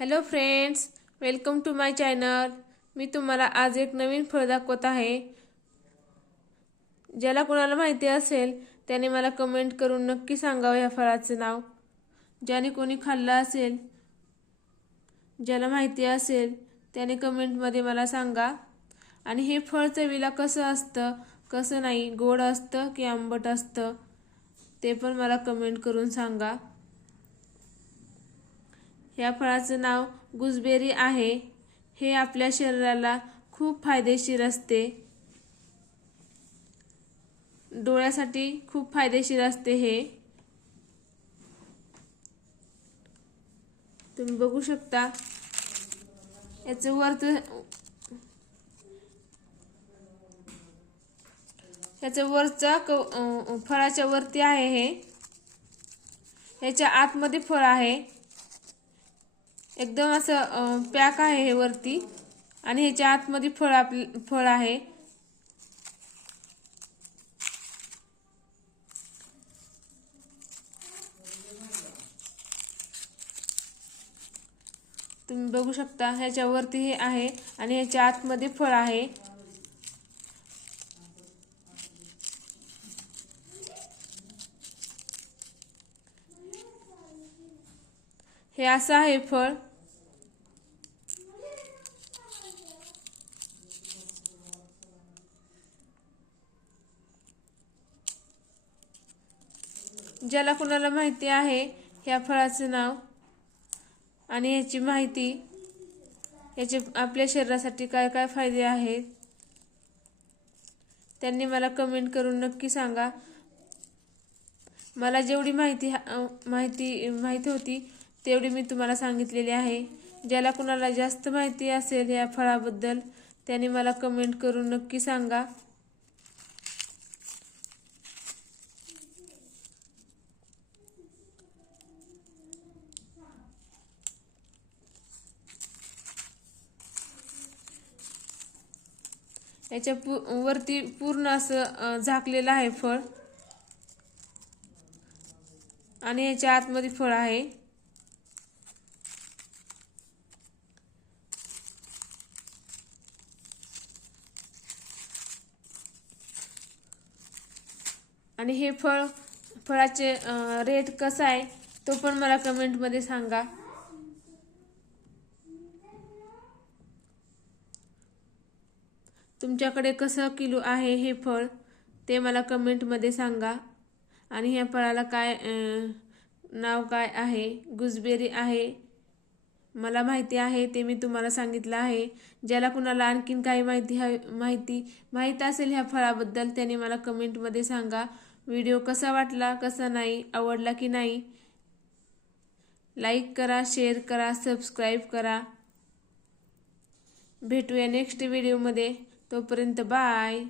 Hello friends welcome to my channel मी तुम्हाला आज एक नवीन फळ दाखवत आहे. ज्याला कोणाला माहिती असेल त्याने मला कमेंट करून नक्की सांगावं या फळाचं नाव. ज्याने कोणी खाल्लं असेल ज्याला माहिती असेल त्याने कमेंटमध्ये मला सांगा. आणि हे फळ चवीला कसं असतं कसं नाही गोड असतं की आंबट असतं ते पण मला कमेंट करून सांगा. या फळाचं नाव गुजबेरी आहे. हे आपल्या शरीराला खूप फायदेशीर असते. डोळ्यासाठी खूप फायदेशीर असते हे. तुम्ही बघू शकता. याचं वर्त याचं वरचा क फळाच्या वरती आहे हे. याच्या आतमध्ये फळ आहे. एकदम असं पॅक आहे हे वरती. आणि ह्याच्या आतमध्ये फळ आप फळ आहे. तुम्ही बघू शकता ह्याच्यावरती हे आहे आणि ह्याच्या आतमध्ये फळ आहे. हे असं आहे फळ. ज्याला कुणाला माहिती आहे ह्या फळाचं नाव आणि ह्याची माहिती याचे आपल्या शरीरासाठी काय काय फायदे आहेत त्यांनी मला कमेंट करून नक्की सांगा. मला जेवढी माहिती माहिती माहिती होती तेवढी मी तुम्हाला सांगितलेली आहे. ज्याला कुणाला जास्त माहिती असेल या फळाबद्दल त्याने मला कमेंट करून नक्की सांगा. याच्या पू वरती पूर्ण असं झाकलेलं आहे फळ. आणि याच्या आतमध्ये फळ आहे. आणि हे फळ फळाचे रेट कसा आहे तो पण मला कमेंटमध्ये सांगा. तुमच्याकडे कसं किलो आहे हे फळ ते मला कमेंटमध्ये सांगा. आणि ह्या फळाला काय नाव काय आहे गुजबेरी आहे मला माहिती आहे ते मी तुम्हाला सांगितलं आहे. ज्याला कुणाला आणखीन काही माहिती हवी माहिती माहीत असेल ह्या फळाबद्दल त्याने मला कमेंटमध्ये सांगा. व्हिडिओ कसा वाटला कसा नाही आवडला की नाही लाईक करा शेअर करा सबस्क्राईब करा. भेटूया नेक्स्ट व्हिडिओमध्ये तोपर्यंत बाय